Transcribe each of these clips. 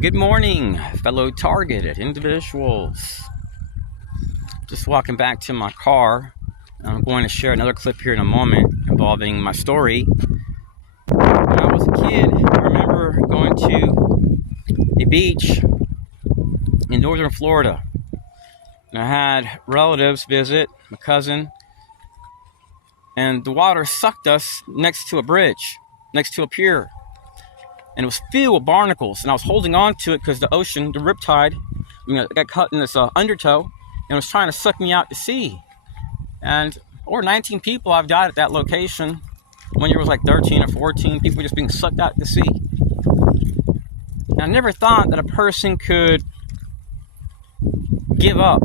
Good morning, fellow targeted individuals. Just walking back to my car. I'm going to share another clip here in a moment involving my story. When I was a kid, I remember going to a beach in northern Florida. And I had relatives visit, my cousin, and the water sucked us next to a bridge, next to a pier. And it was filled with barnacles, and I was holding on to it because the ocean, the riptide, got caught in this undertow, and it was trying to suck me out to sea. And over 19 people have died at that location. One year was like 13 or 14 people just being sucked out to sea. And I never thought that a person could give up.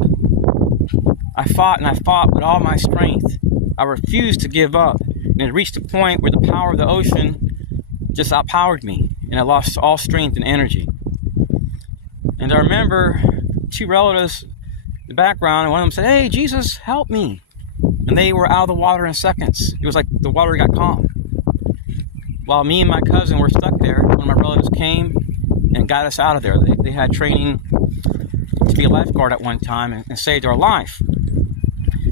I fought and I fought with all my strength. I refused to give up, and it reached a point where the power of the ocean just outpowered me, and I lost all strength and energy. And I remember two relatives in the background, and one of them said, "Hey, Jesus, help me." And they were out of the water in seconds. It was like the water got calm. While me and my cousin were stuck there, one of my relatives came and got us out of there. They had training to be a lifeguard at one time and saved our life.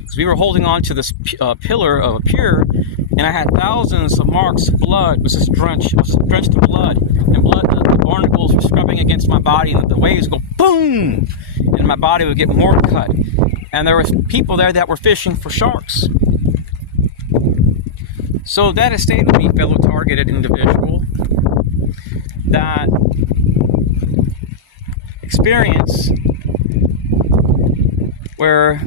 So we were holding on to this pillar of a pier, and I had thousands of marks of blood. It was just drenched in blood. And the barnacles were scrubbing against my body, and the waves go boom! And my body would get more cut. And there was people there that were fishing for sharks. So that has stayed with me, fellow targeted individual. That experience where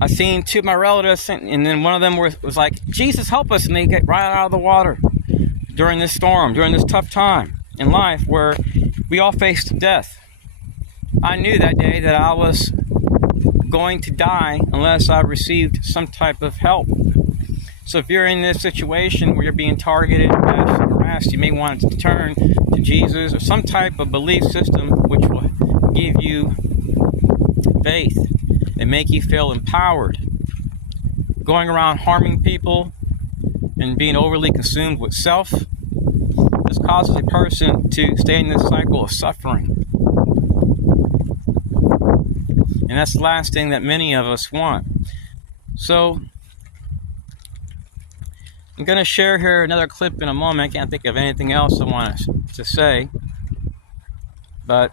I seen two of my relatives, and then one of them was like, "Jesus, help us," and they get right out of the water during this storm, during this tough time in life where we all faced death. I knew that day that I was going to die unless I received some type of help. So if you're in this situation where you're being targeted, harassed, you may want to turn to Jesus or some type of belief system which will give you faith and make you feel empowered. Going around harming people and being overly consumed with self, this causes a person to stay in this cycle of suffering. And that's the last thing that many of us want. So I'm going to share here another clip in a moment. I can't think of anything else I want to say. But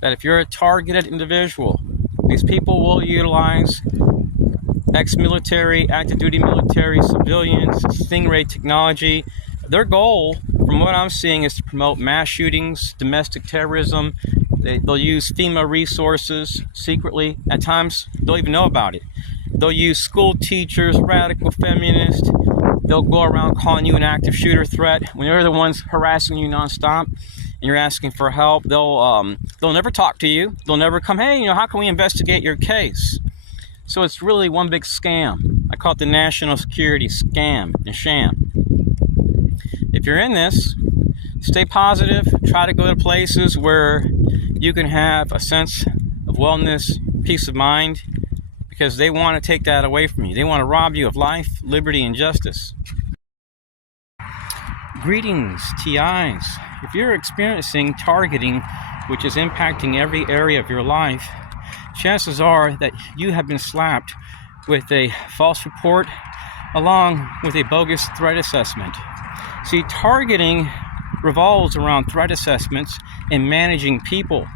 that if you're a targeted individual, these people will utilize ex-military, active duty military, civilians, Stingray technology. Their goal, from what I'm seeing, is to promote mass shootings, domestic terrorism. They'll use FEMA resources secretly. At times, they'll even know about it. They'll use school teachers, radical feminists. They'll go around calling you an active shooter threat when they're the ones harassing you nonstop and you're asking for help. They'll never talk to you. They'll never come, "Hey, how can we investigate your case?" So it's really one big scam. I call it the national security scam and sham. If you're in this, stay positive. Try to go to places where you can have a sense of wellness, peace of mind, because they want to take that away from you. They want to rob you of life, liberty, and justice. Greetings, TIs. If you're experiencing targeting, which is impacting every area of your life, chances are that you have been slapped with a false report along with a bogus threat assessment. See, targeting revolves around threat assessments and managing people.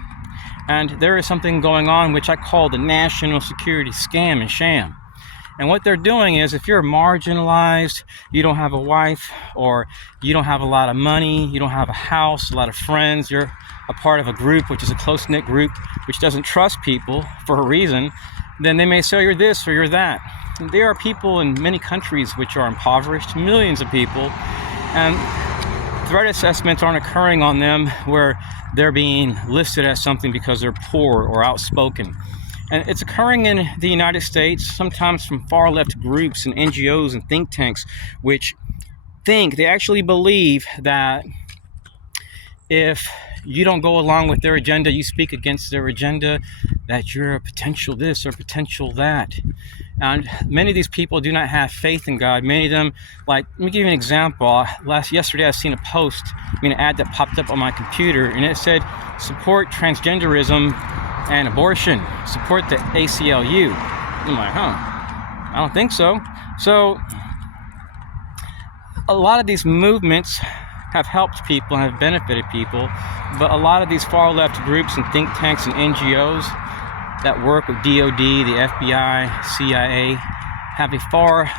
And there is something going on which I call the national security scam and sham. And what they're doing is, if you're marginalized, you don't have a wife, or you don't have a lot of money, you don't have a house, a lot of friends, you're a part of a group which is a close-knit group which doesn't trust people for a reason, then they may say you're this or you're that. And there are people in many countries which are impoverished, millions of people, and threat assessments aren't occurring on them where they're being listed as something because they're poor or outspoken. And it's occurring in the United States, sometimes from far left groups and NGOs and think tanks, which they actually believe that if you don't go along with their agenda, you speak against their agenda, that you're a potential this or potential that. And many of these people do not have faith in God. Many of them, like, let me give you an example. Yesterday I seen a post, an ad that popped up on my computer, and it said, support transgenderism and abortion, support the ACLU. I'm like, I don't think so. So a lot of these movements have helped people and have benefited people, but a lot of these far left groups and think tanks and NGOs that work with DOD, the FBI, CIA, have a far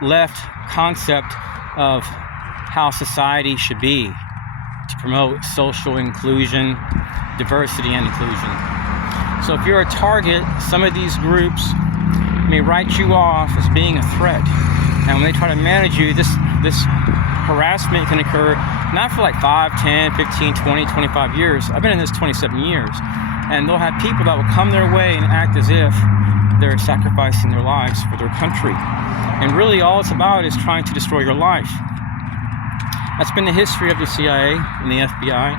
left concept of how society should be to promote social inclusion, diversity, and inclusion. So if you're a target, some of these groups may write you off as being a threat. And when they try to manage you, this harassment can occur not for like 5, 10, 15, 20, 25 years. I've been in this 27 years. And they'll have people that will come their way and act as if they're sacrificing their lives for their country. And really all it's about is trying to destroy your life. That's been the history of the CIA and the FBI.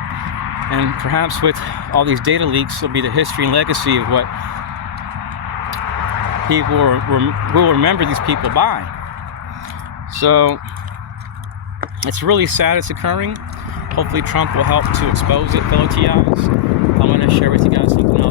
And perhaps with all these data leaks, will be the history and legacy of what people will remember these people by. So it's really sad it's occurring. Hopefully Trump will help to expose it, fellow TIs. I'm going to share with you guys something